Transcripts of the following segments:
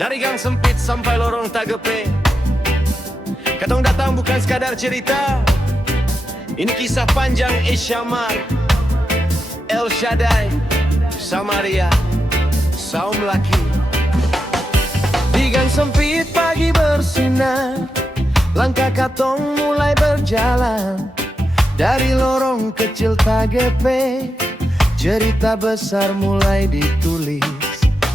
Dari gang sempit sampai lorong Tagepe, katong datang bukan sekadar cerita. Ini kisah panjang Isyamar, El Shaddai, Samaria, Saum Laki. Di gang sempit pagi bersinar, langkah katong mulai berjalan. Dari lorong kecil Tagepe, cerita besar mulai ditulis.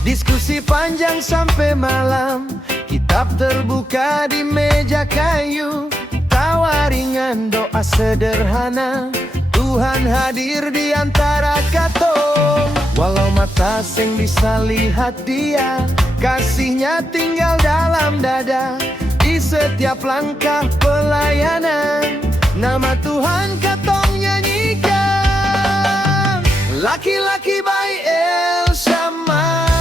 Diskusi panjang sampai malam, kitab terbuka di meja kayu. Tawa ringan, doa sederhana, Tuhan hadir di antara katong. Walau mata seng bisa lihat dia, kasihnya tinggal dalam dada. Di setiap langkah pelayanan, nama Tuhan katong nyanyikan. Laki-laki baik El Shaddai,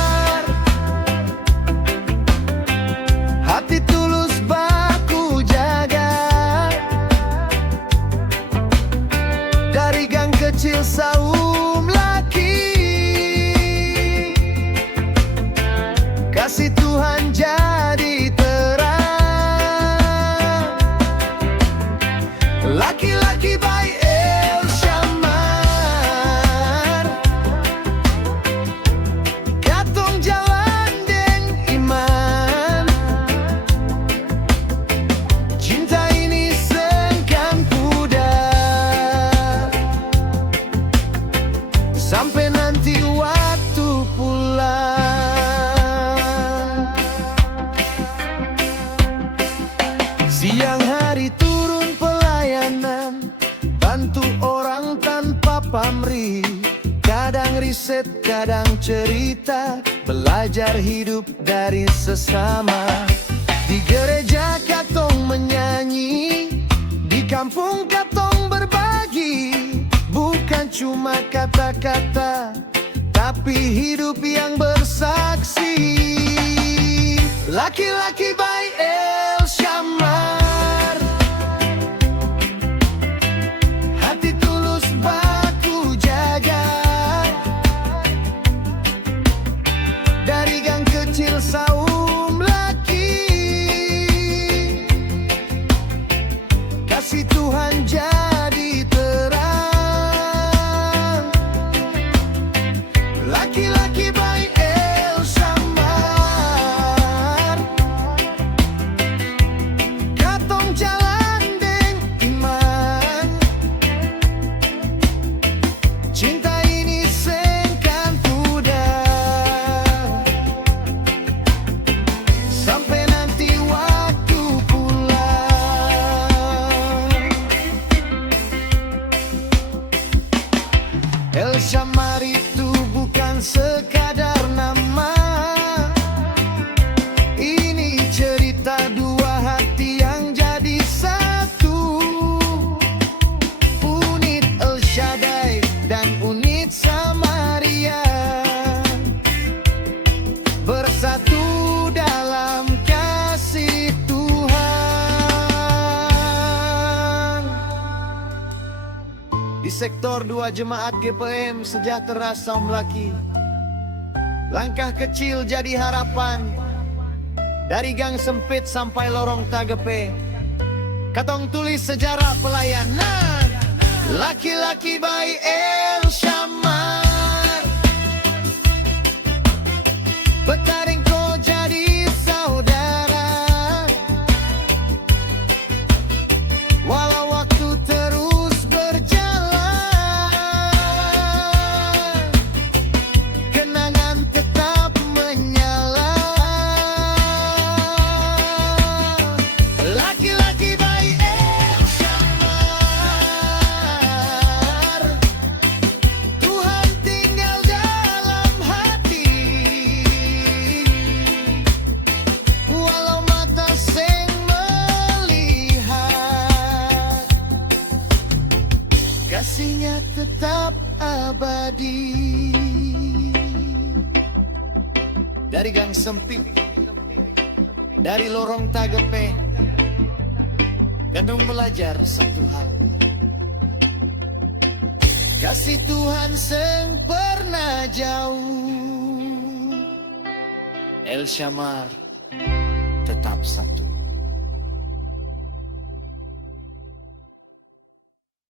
hati tulus baku jaga. Dari gang kecil Saum Laki, kasih Tuhan jadi terang. Laki-laki baik El Shaddai, katong jalan deng iman. Cinta ini sengkan pudar, sampai nanti waktu pulang. Siang hari turun pelayanan, bantu orang tanpa pamrih. Kadang riset, kadang cerita, belajar hidup dari sesama. Di gereja katong menyanyi, di kampung katong berbagi. Bukan cuma kata-kata, tapi hidup yang bersaksi. Laki-laki baik El Shaddai, hati tulus baku jaga. Dari gang kecil Saum Laki, kasih Tuhan jadi terang. Laki-laki baik El Shaddai, katong jalan deng iman. Cinta ini sengkan pudar, sampai nanti waktu pulang. El Shaddai itu bukan sekadar nama, ini cerita dua hati yang jadi satu. Unit El Shaddai dan unit Samaria, bersatu dalam kasih Tuhan. Di sektor 2 Jemaat GPM Sejahtera Saum Laki, langkah kecil jadi harapan. Dari gang sempit sampai lorong Tagepe, katong tulis sejarah pelayanan. Laki-laki baik El Shaddai, betaring kau jadi saudara. Walau waktu terus berjalan, kenangan tetap menyala. Laki-laki baik El Shaddai, Tuhan tinggal dalam hati. Walau mata seng melihat, kasihnya tetap abadi. Dari gang sempit, dari lorong Tagepe, Gandung belajar satu hal, kasih Tuhan seng pernah jauh. El Syamar tetap satu.